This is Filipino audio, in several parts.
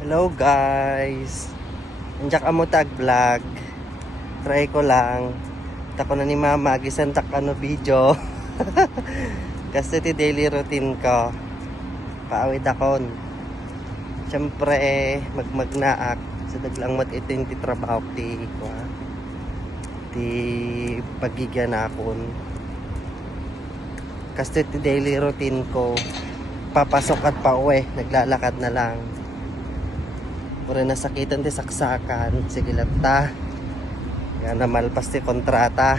Hello guys, nandiyak amo tag vlog. Try ko lang. Tako na ni mama gisantak ano video. Kasi ti daily routine ko. Paawid akon. Siyempre magmagnaak sa daglang mat ito yung titrabaho ti pagigyan akon. Kasi ti daily routine ko papasok at pauwi, naglalakad na lang. Pura nasakitan ti saksakan, sige lata. Yan na malpas ti kontrata.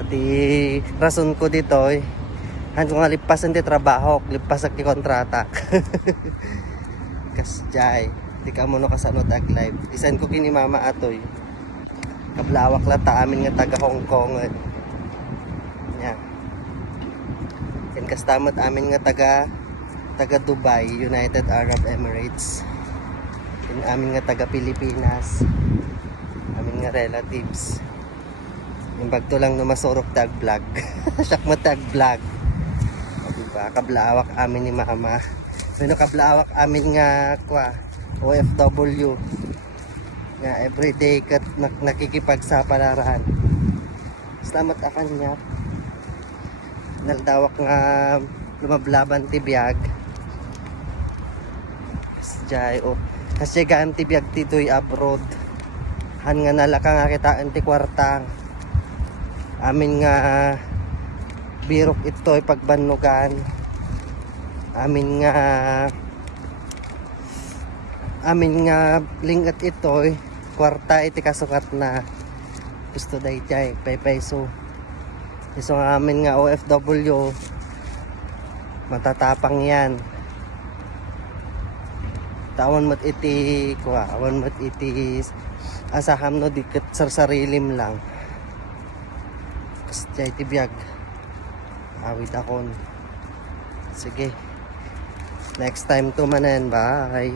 At rason ko dito han ko nga lipasan ti trabaho, lipasak ti kontrata. Kasjay, di ka mo no kasano tag live. Isan ko kini mama atoy. Kablawak lata amin nga taga Hong Kong. Yan. Yan kastamot amin nga taga Dubai, United Arab Emirates. Yan amin nga taga Pilipinas. Amin nga relatives. Yung bagto lang no masurok tag vlog. Siyak mo tag vlog. O diba, kablawak amin ni mama. Pero kablawak amin nga OFW. Nga everyday kat nakikipagsapalaran. Salamat akan niya. Naldawak nga lumablaban ti biyag. Kasi gaan ti biyag titoy abroad. Han nga nalaka nga kitaan ti kwartang. Amin nga birok ito pagbanugan. Amin nga lingat ito kwarta iti kasukat na gusto dahi chay peso. Iso nga amin nga OFW matatapang yan. Tawan mat iti awan mat iti asaham no dikit sarsarilim lang. Kasi iti biyag awid akon. Sige, next time to manen, bye.